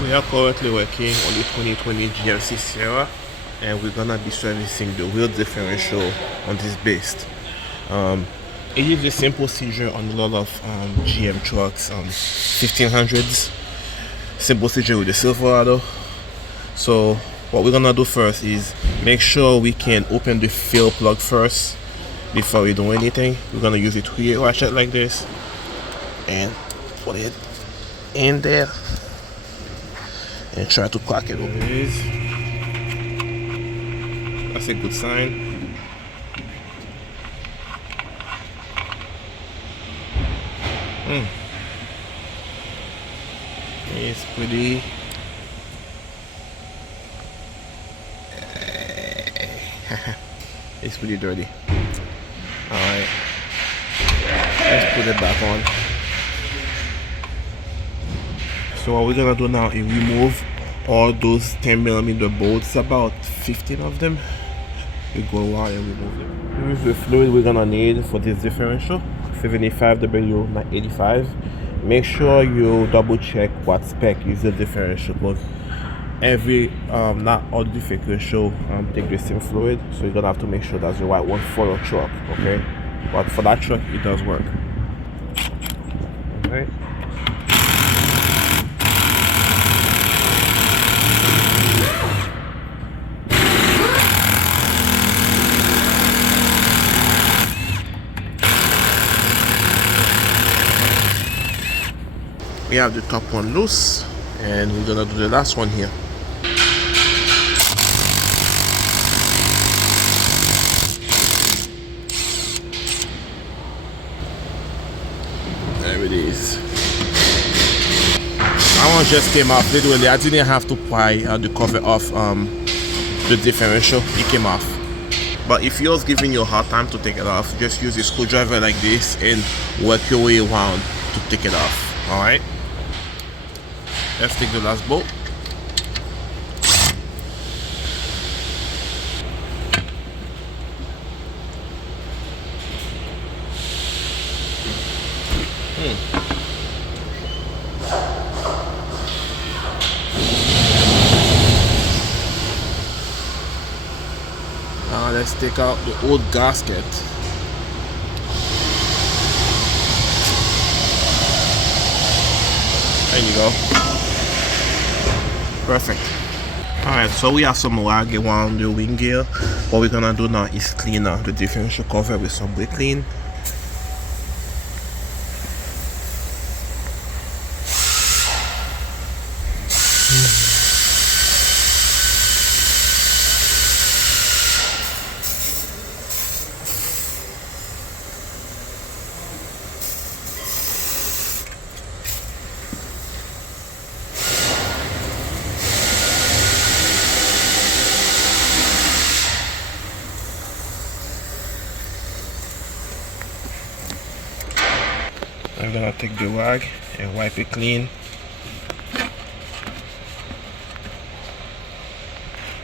We are currently working on the 2020 GMC Sierra, and we're gonna be servicing the wheel differential on this beast. It is a simple procedure on a lot of GM trucks, 1500s. Simple procedure with the Silverado. So what we're gonna do first is make sure we can open the fill plug first before we do anything. We're gonna use a 3/8 ratchet like this and put it in there and try to crack it open. That's a good sign. It's pretty. It's pretty dirty. Alright, let's put it back on. So what we're gonna do now is remove all those 10mm bolts, about 15 of them. We go around and remove them. Here's the fluid we're gonna need for this differential, 75W985. Make sure you double check what spec is the differential, because every not all differential take the same fluid, so you're gonna have to make sure that's the right one for your truck, okay? But for that truck it does work. All right. We have the top one loose, and we're gonna do the last one here. There it is. That one just came off literally. I didn't have to pry the cover off the differential. It came off. But if yours giving you a hard time to take it off, just use a screwdriver like this and work your way around to take it off. All right. Let's take the last bolt. Now let's take out the old gasket. There you go. Perfect. Alright, so we have some rag around the wing gear. What we're gonna do now is clean the differential cover with some brake clean. I'm gonna take the rag and wipe it clean. A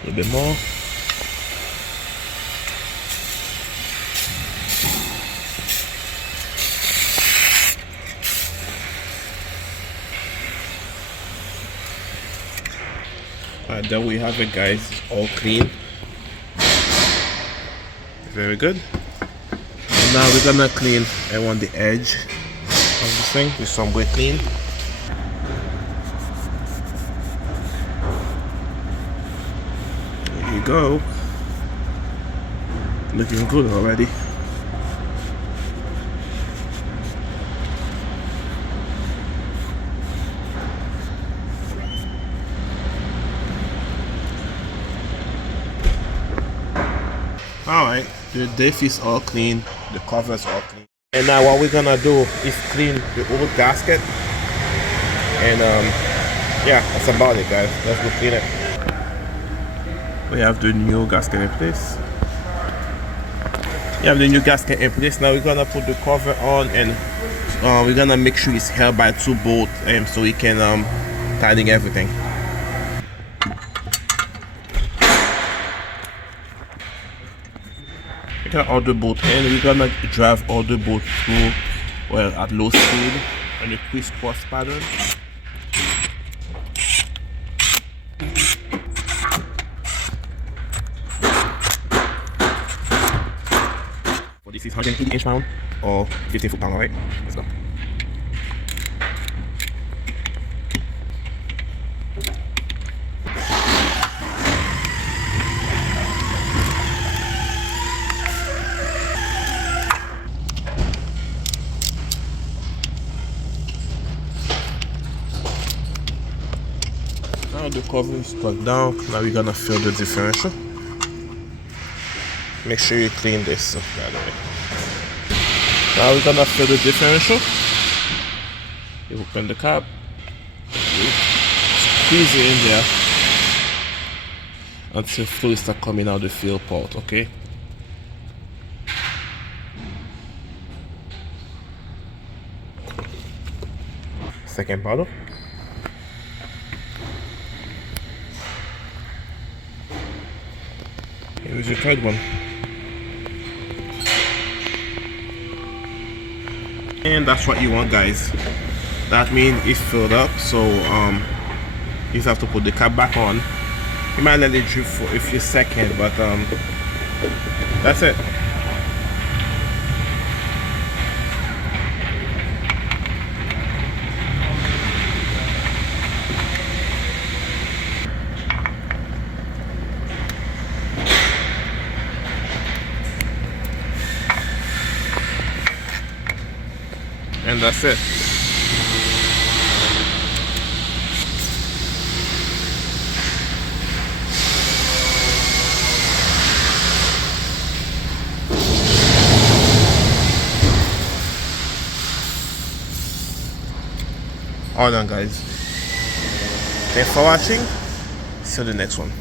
little bit more. Alright, there we have it, guys. All clean. Very good. And now we're gonna clean around the edge of this thing with some brake clean. There you go. Looking good already. Alright, the diff is all clean, the covers all clean. And now what we're gonna do is clean the old gasket. And yeah, that's about it, guys. Let's go clean it. We have the new gasket in place. You have the new gasket in place. Now we're gonna put the cover on, and we're gonna make sure it's held by 2 bolts, so we can tighten everything. We got all the bolts in. We're gonna drive all the bolts through, well, at low speed on a crisscross pattern. This is 180 inch-pound or 15 foot-pound, alright? Let's go. Now the cover is stuck down. Now we're gonna fill the differential. Make sure you clean this, by the way. Now we're gonna fill the differential. You open the cap, squeeze it in there until fluid start coming out the fill port, okay? Second bottle. Here's your third one. And that's what you want, guys. That means it's filled up, so you have to put the cap back on. You might let it drip for a few seconds, but that's it. And that's it. All done, guys. Thanks for watching. See you in the next one.